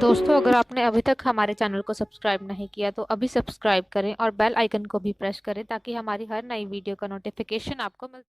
दोस्तों, अगर आपने अभी तक हमारे चैनल को सब्सक्राइब नहीं किया तो अभी सब्सक्राइब करें और बेल आइकन को भी प्रेस करें ताकि हमारी हर नई वीडियो का नोटिफिकेशन आपको मिल।